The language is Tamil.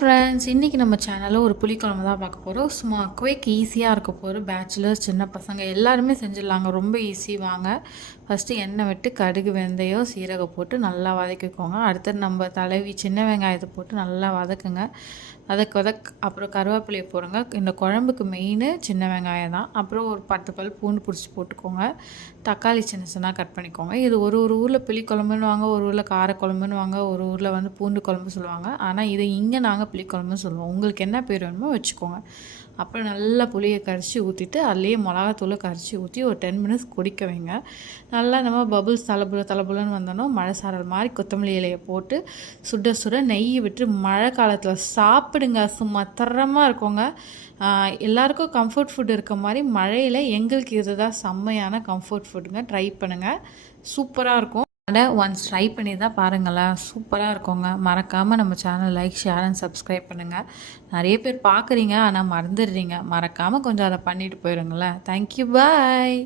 ஃப்ரெண்ட்ஸ், இன்றைக்கி நம்ம சேனலில் ஒரு புளிக்குழம்பு தான் பார்க்க போகிறோம். சும்மா குயிக் ஈஸியாக இருக்க போகிற பேச்சுலர்ஸ் சின்ன பசங்க எல்லாருமே செஞ்சிடலாங்க. ரொம்ப ஈஸி. வாங்க ஃபஸ்ட்டு எண்ணெய் விட்டு கடுகு, வெந்தயம், சீரகம் போட்டு நல்லா வதக்கிக்கோங்க. அடுத்தது நம்ம தலைவி சின்ன வெங்காயத்தை போட்டு நல்லா வதக்குங்க. அப்புறம் கருவேப்பிலையை போடுங்க. இந்த குழம்புக்கு மெயின் சின்ன வெங்காயம் தான். அப்புறம் ஒரு 10 பல் பூண்டு பிடிச்சி போட்டுக்கோங்க. தக்காளி சின்ன சின்னதாக கட் பண்ணிக்கோங்க. இது ஒரு ஊரில் புளிக்குழம்புன்னு வாங்க, ஒரு ஊரில் காரக்குழம்புன்னு வாங்க, ஒரு ஊரில் வந்து பூண்டு குழம்பு சொல்லுவாங்க. ஆனால் இதை இங்கே நாங்கள் புளிக்குழம்புன்னு சொல்லுவோம். உங்களுக்கு என்ன பேர் வேணுமோ வச்சுக்கோங்க. அப்புறம் நல்லா புளியை கரைச்சி ஊற்றிட்டு அதுலேயே மிளகாத்தூளை கரைச்சி ஊற்றி ஒரு 10 மினிட்ஸ் கொதிக்க வைங்க. நல்லா நம்ம பபுள்ஸ் தலபுலன்னு வந்தோன்னா மழை சாரல் மாதிரி கொத்தமல்லி இலையை போட்டு சுட சுட நெய் விட்டு மழை காலத்தில் சாப்பிடுங்க. சும்மா தரமாக இருக்கோங்க. எல்லாருக்கும் கம்ஃபர்ட் ஃபுட் இருக்க மாதிரி மழையில் எங்களுக்கு இதுதான் செம்மையான கம்ஃபர்ட் ஃபுட்டுங்க. ட்ரை பண்ணுங்கள், சூப்பராக இருக்கும். ஒன்ஸ் ட்ரை பண்ணி தான் பாருங்களேன், சூப்பராக இருக்குங்க. மறக்காமல் நம்ம channel like, share and subscribe பண்ணுங்கள். நிறைய பேர் பார்க்குறீங்க ஆனால் மறந்துடுறீங்க. மறக்காமல் கொஞ்சம் அதை பண்ணிட்டு போயிடுங்களேன். தேங்க்யூ, பாய்.